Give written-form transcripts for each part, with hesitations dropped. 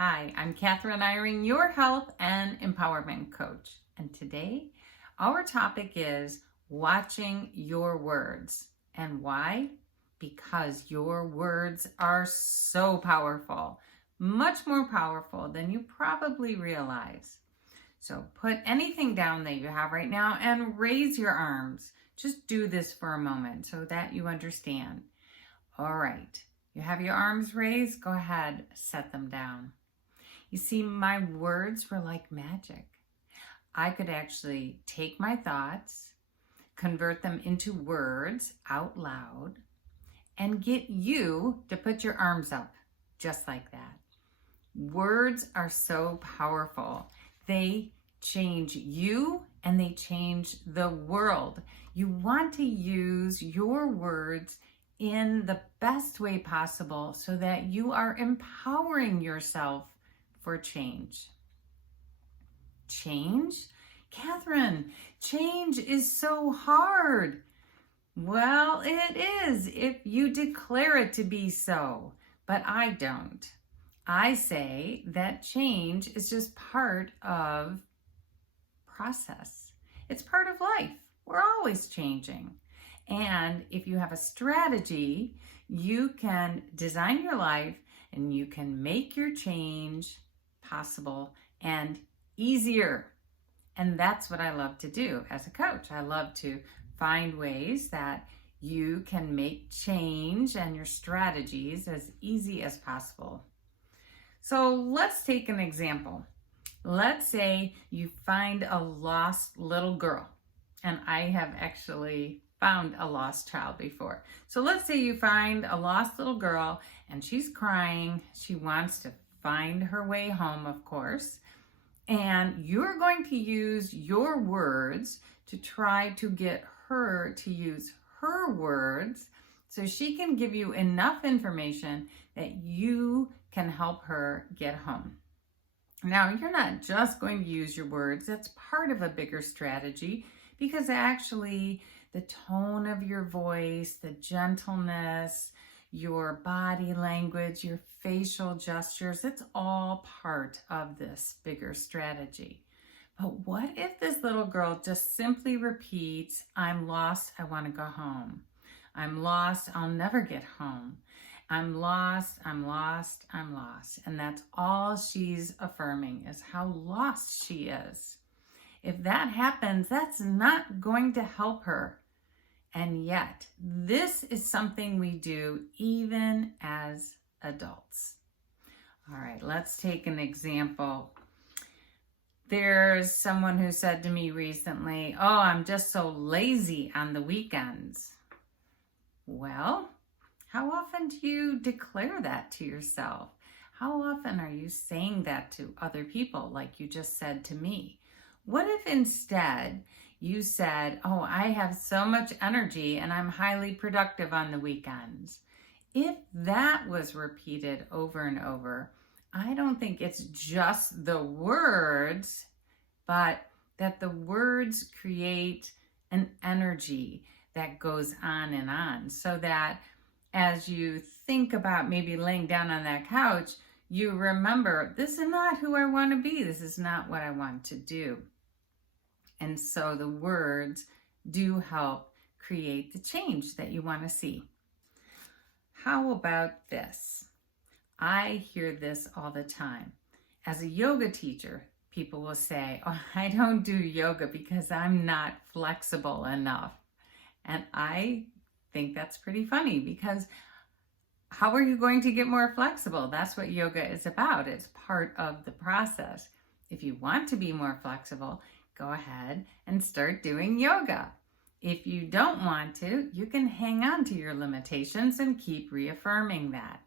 Hi, I'm Kathryn Eyring, your health and empowerment coach. And today, our topic is watching your words. And why? Because your words are so powerful, much more powerful than you probably realize. So put anything down that you have right now and raise your arms. Just do this for a moment so that you understand. All right, you have your arms raised, go ahead, set them down. You see, my words were like magic. I could actually take my thoughts, convert them into words out loud, and get you to put your arms up just like that. Words are so powerful. They change you and they change the world. You want to use your words in the best way possible so that you are empowering yourself for change. Change? Kathryn, change is so hard. Well, it is if you declare it to be so, but I don't. I say that change is just part of process. It's part of life. We're always changing. And if you have a strategy, you can design your life and you can make your change possible and easier. And that's what I love to do as a coach. I love to find ways that you can make change and your strategies as easy as possible. So let's take an example. Let's say you find a lost little girl, and I have actually found a lost child before. So let's say you find a lost little girl and she's crying. She wants to find her way home, of course. And you're going to use your words to try to get her to use her words so she can give you enough information that you can help her get home. Now, you're not just going to use your words. That's part of a bigger strategy because actually the tone of your voice, the gentleness, your body language, your facial gestures, it's all part of this bigger strategy. But what if this little girl just simply repeats, I'm lost, I want to go home. I'm lost, I'll never get home. I'm lost, I'm lost, I'm lost. And that's all she's affirming is how lost she is. If that happens, that's not going to help her. And yet, this is something we do even as adults. All right, let's take an example. There's someone who said to me recently, oh, I'm just so lazy on the weekends. Well, how often do you declare that to yourself? How often are you saying that to other people like you just said to me? What if instead you said, oh, I have so much energy and I'm highly productive on the weekends? If that was repeated over and over, I don't think it's just the words, but that the words create an energy that goes on, so that as you think about maybe laying down on that couch, you remember, this is not who I want to be. This is not what I want to do. And so the words do help create the change that you want to see. How about this? I hear this all the time. As a yoga teacher, people will say, oh, I don't do yoga because I'm not flexible enough. And I think that's pretty funny because how are you going to get more flexible? That's what yoga is about. It's part of the process. If you want to be more flexible, go ahead and start doing yoga. If you don't want to, you can hang on to your limitations and keep reaffirming that.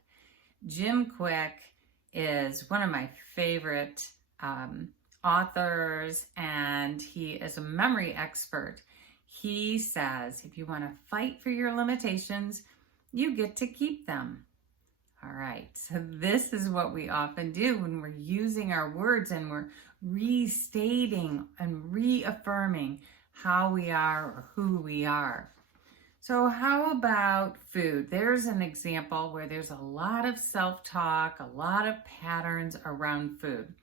Jim Quick is one of my favorite authors, and he is a memory expert. He says, if you want to fight for your limitations, you get to keep them. All right, so this is what we often do when we're using our words and we're restating and reaffirming how we are or who we are. So how about food? There's an example where there's a lot of self-talk, a lot of patterns around food.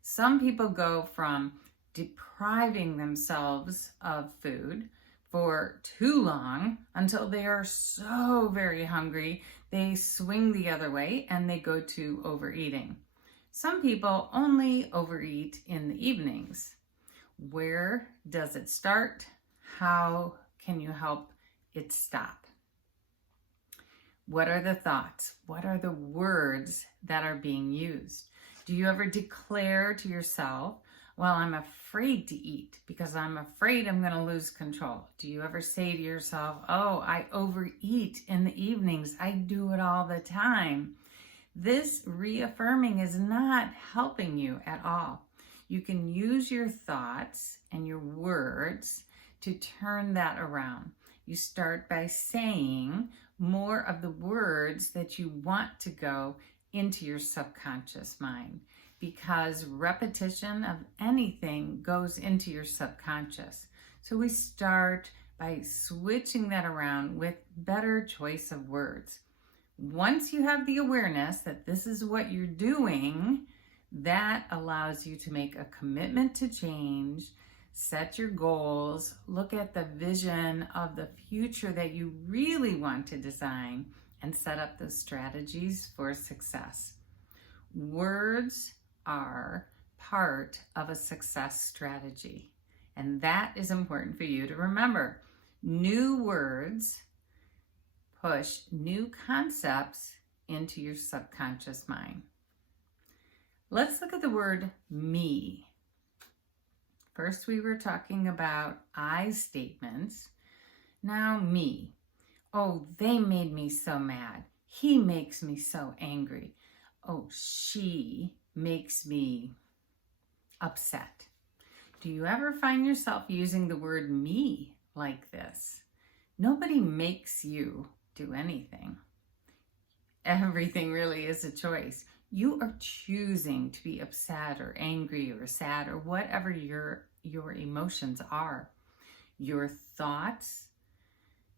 Some people go from depriving themselves of food for too long until they are so very hungry, they swing the other way and they go to overeating. Some people only overeat in the evenings. Where does it start? How can you help it stop? What are the thoughts? What are the words that are being used? Do you ever declare to yourself, well, I'm afraid to eat because I'm afraid I'm going to lose control? Do you ever say to yourself, oh, I overeat in the evenings. I do it all the time. This reaffirming is not helping you at all. You can use your thoughts and your words to turn that around. You start by saying more of the words that you want to go into your subconscious mind, because repetition of anything goes into your subconscious. So we start by switching that around with better choice of words. Once you have the awareness that this is what you're doing, that allows you to make a commitment to change, set your goals, look at the vision of the future that you really want to design, and set up those strategies for success. Words are part of a success strategy, and that is important for you to remember. New words push new concepts into your subconscious mind. Let's look at the word me. First, we were talking about I statements. Now, me. Oh, they made me so mad. He makes me so angry. Oh, she makes me upset. Do you ever find yourself using the word me like this? Nobody makes you do anything. Everything really is a choice. You are choosing to be upset or angry or sad or whatever your emotions are. Your thoughts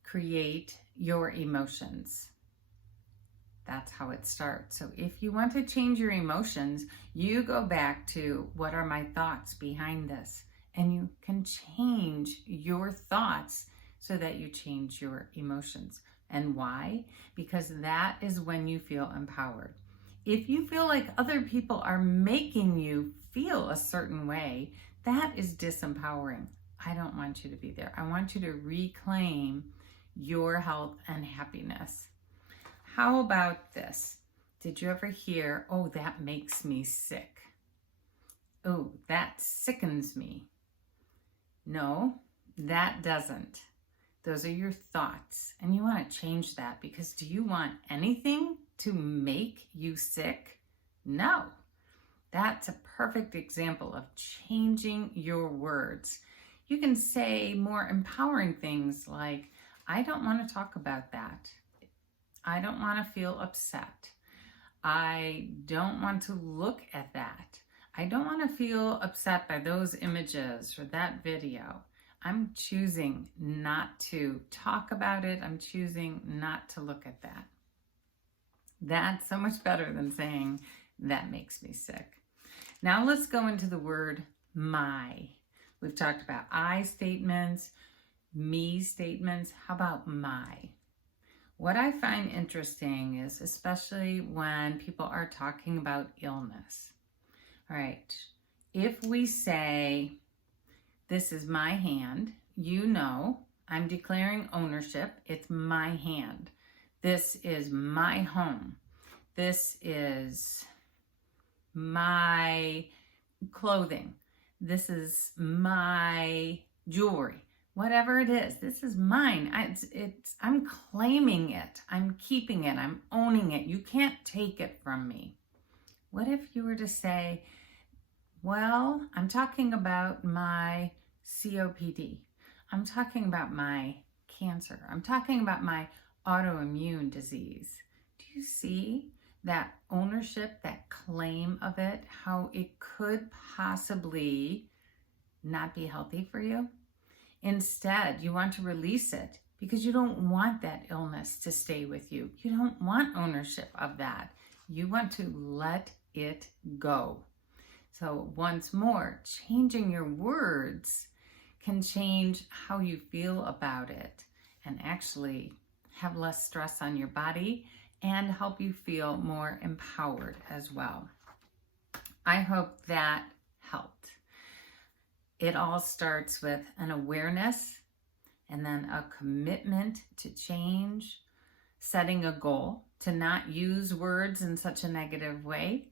create your emotions. That's how it starts. So if you want to change your emotions, you go back to what are my thoughts behind this? And you can change your thoughts so that you change your emotions. And why? Because that is when you feel empowered. If you feel like other people are making you feel a certain way, that is disempowering. I don't want you to be there. I want you to reclaim your health and happiness. How about this? Did you ever hear, oh, that makes me sick? Oh, that sickens me. No, that doesn't. Those are your thoughts. And you want to change that, because do you want anything to make you sick? No. That's a perfect example of changing your words. You can say more empowering things like, I don't want to talk about that. I don't want to feel upset. I don't want to look at that. I don't want to feel upset by those images or that video. I'm choosing not to talk about it. I'm choosing not to look at that. That's so much better than saying, that makes me sick. Now let's go into the word my. We've talked about I statements, me statements. How about my? What I find interesting is, especially when people are talking about illness. All right, if we say, this is my hand, you know, I'm declaring ownership. It's my hand. This is my home. This is my clothing. This is my jewelry. Whatever it is, this is mine. I'm claiming it. I'm keeping it. I'm owning it. You can't take it from me. What if you were to say, well, I'm talking about my COPD. I'm talking about my cancer. I'm talking about my autoimmune disease. Do you see that ownership, that claim of it, how it could possibly not be healthy for you? Instead, you want to release it because you don't want that illness to stay with you. You don't want ownership of that. You want to let it go. So once more, changing your words can change how you feel about it and actually have less stress on your body and help you feel more empowered as well. I hope that helped. It all starts with an awareness and then a commitment to change, setting a goal to not use words in such a negative way,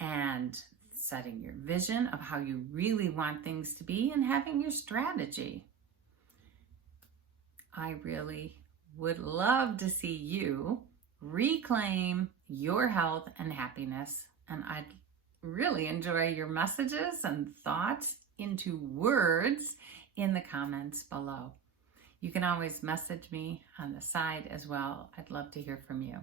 and setting your vision of how you really want things to be and having your strategy. I really would love to see you reclaim your health and happiness, and I'd really enjoy your messages and thoughts into words in the comments below. You can always message me on the side as well. I'd love to hear from you.